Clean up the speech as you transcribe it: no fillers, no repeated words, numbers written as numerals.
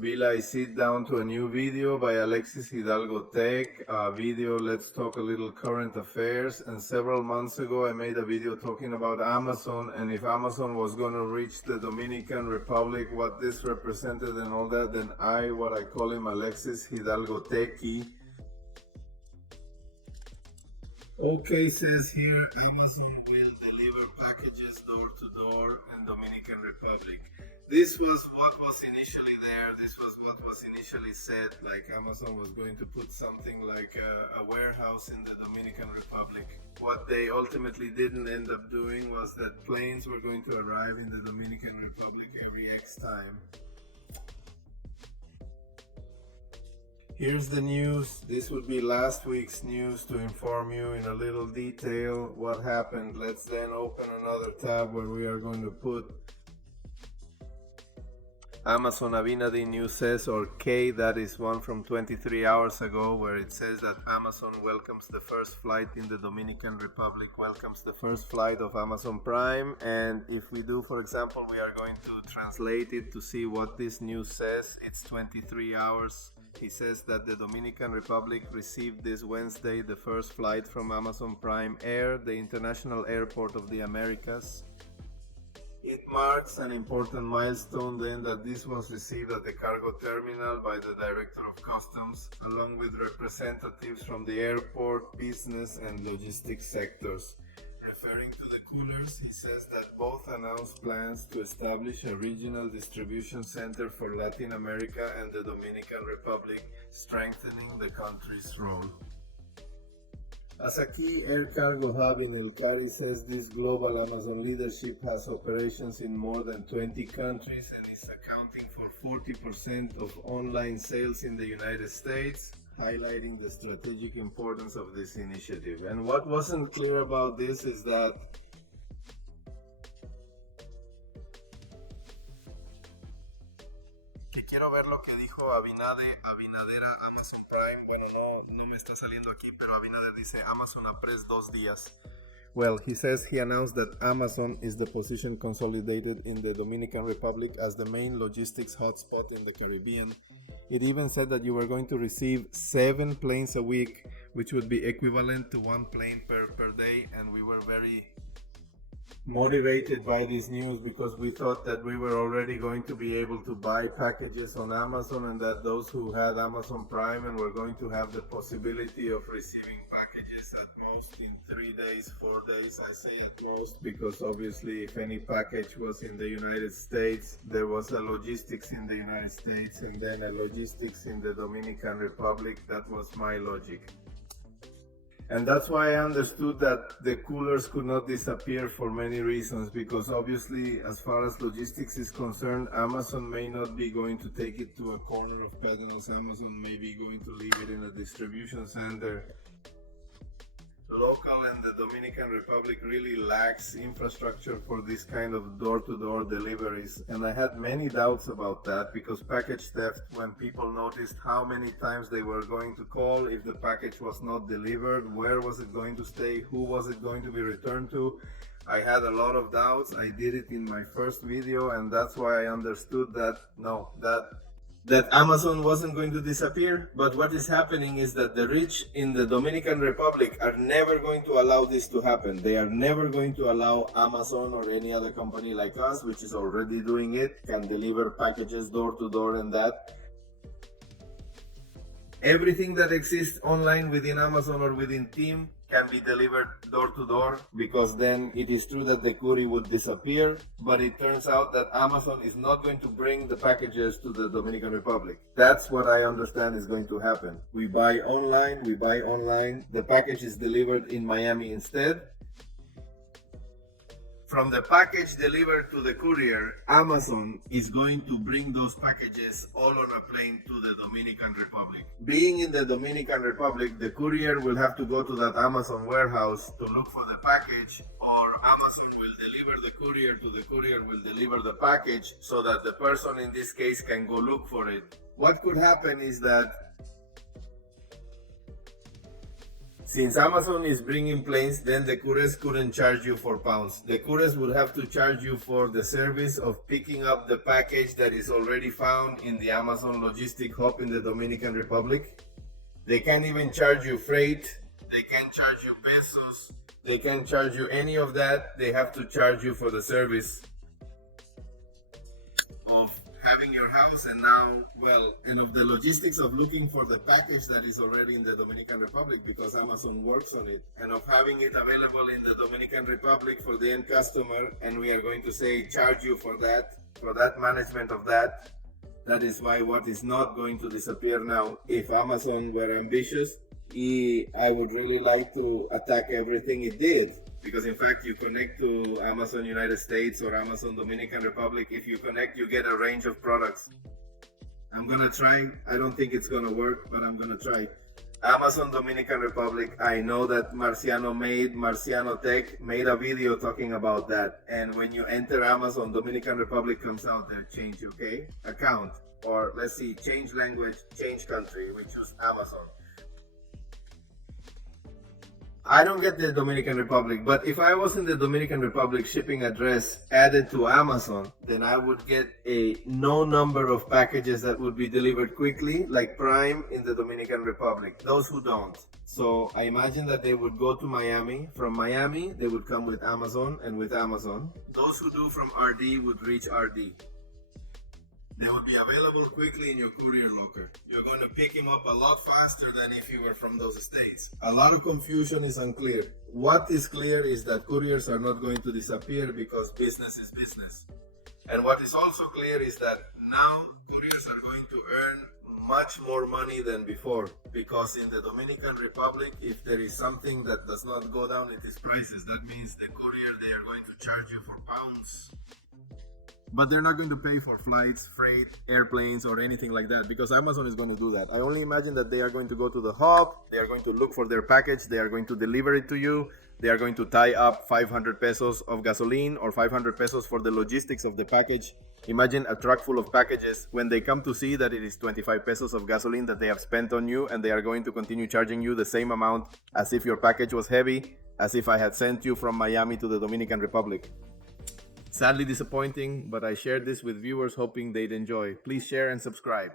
Vila, I sit down to a new video by Alexis Hidalgo Tech, a video Let's Talk a Little Current Affairs, and several months ago I made a video talking about Amazon and if Amazon was going to reach the Dominican Republic, what this represented and all that, then what I call him Alexis Hidalgo Techie. Okay, says here Amazon will deliver packages door to door in Dominican Republic. This was what was initially there. This was what was initially said, like Amazon was going to put something like a warehouse in the Dominican Republic. What they ultimately didn't end up doing was that planes were going to arrive in the Dominican Republic every X time. Here's the news. This would be last week's news to inform you in a little detail what happened. Let's then open another tab where we are going to put Amazon Avinadi News says, or K, that is one from 23 hours ago, where it says that Amazon welcomes the first flight in the Dominican Republic, welcomes the first flight of Amazon Prime. And if we do, for example, we are going to translate it to see what this news says. It's 23 hours. It says that the Dominican Republic received this Wednesday the first flight from Amazon Prime Air, the international airport of the Americas. It marks an important milestone then that this was received at the cargo terminal by the Director of Customs, along with representatives from the airport, business and logistics sectors. Referring to the coolers, he says that both announced plans to establish a regional distribution center for Latin America and the Dominican Republic, strengthening the country's role. As a key air cargo hub in El Cari, says this global Amazon leadership has operations in more than 20 countries and is accounting for 40% of online sales in the United States, highlighting the strategic importance of this initiative. And what wasn't clear about this is that quiero ver lo que dijo Abinader a Amazon Prime. Bueno, no me está saliendo aquí, pero Abinader dice Amazon a press 2 días. Well, he says he announced that Amazon is the position consolidated in the Dominican Republic as the main logistics hotspot in the Caribbean. It even said that you were going to receive 7 planes a week, which would be equivalent to 1 plane per day, and we were very motivated by this news because we thought that we were already going to be able to buy packages on Amazon and that those who had Amazon Prime and were going to have the possibility of receiving packages at most in 3 days, 4 days. I say at most because obviously if any package was in the United States, there was a logistics in the United States and then a logistics in the Dominican Republic. That was my logic. And that's why I understood that the coolers could not disappear for many reasons, because obviously as far as logistics is concerned, Amazon may not be going to take it to a corner of Patterns. Amazon may be going to leave it in a distribution center. Local and the Dominican Republic really lacks infrastructure for this kind of door-to-door deliveries, and I had many doubts about that because package theft, when people noticed how many times they were going to call if the package was not delivered, where was it going to stay, who was it going to be returned to, I had a lot of doubts. I did it in my first video, and that's why I understood that that Amazon wasn't going to disappear. But what is happening is that the rich in the Dominican Republic are never going to allow this to happen. They are never going to allow Amazon or any other company like us, which is already doing it, can deliver packages door to door and that. Everything that exists online within Amazon or within Team can be delivered door to door, because then it is true that the courier would disappear, but it turns out that Amazon is not going to bring the packages to the Dominican Republic. That's what I understand is going to happen. We buy online, the package is delivered in Miami instead. From the package delivered to the courier, Amazon is going to bring those packages all on a plane to the Dominican Republic. Being in the Dominican Republic, the courier will have to go to that Amazon warehouse to look for the package, or Amazon will deliver the courier will deliver the package so that the person in this case can go look for it. What could happen is that Since Amazon is bringing planes, then the couriers couldn't charge you for pounds. The couriers would have to charge you for the service of picking up the package that is already found in the Amazon logistic hub in the Dominican Republic. They can't even charge you freight. They can't charge you pesos. They can't charge you any of that. They have to charge you for the service of having your house and of the logistics of looking for the package that is already in the Dominican Republic, because Amazon works on it, and of having it available in the Dominican Republic for the end customer, and we are going to say charge you for that management of that. That is why what is not going to disappear now. If Amazon were ambitious, I would really like to attack everything it did. Because in fact, you connect to Amazon United States or Amazon Dominican Republic. If you connect, you get a range of products. I'm gonna try. I don't think it's gonna work, but I'm gonna try. Amazon Dominican Republic, I know that Marciano Tech made a video talking about that. And when you enter Amazon Dominican Republic comes out there, change, okay? Account, or let's see, change language, change country. We choose Amazon. I don't get the Dominican Republic, but if I was in the Dominican Republic shipping address added to Amazon, then I would get a no number of packages that would be delivered quickly, like Prime in the Dominican Republic. Those who don't. So I imagine that they would go to Miami. From Miami, they would come with Amazon, and with Amazon. Those who do from RD would reach RD. They would be available quickly in your courier locker. You're going to pick him up a lot faster than if you were from those states. A lot of confusion is unclear. What is clear is that couriers are not going to disappear because business is business. And what is also clear is that now couriers are going to earn much more money than before, because in the Dominican Republic, if there is something that does not go down in its prices, that means the courier, they are going to charge you for pounds. But they're not going to pay for flights, freight, airplanes, or anything like that, because Amazon is going to do that. I only imagine that they are going to go to the hub, they are going to look for their package, they are going to deliver it to you, they are going to tie up 500 pesos of gasoline or 500 pesos for the logistics of the package. Imagine a truck full of packages. When they come to see that it is 25 pesos of gasoline that they have spent on you, and they are going to continue charging you the same amount as if your package was heavy, as if I had sent you from Miami to the Dominican Republic. Sadly disappointing, but I shared this with viewers hoping they'd enjoy. Please share and subscribe.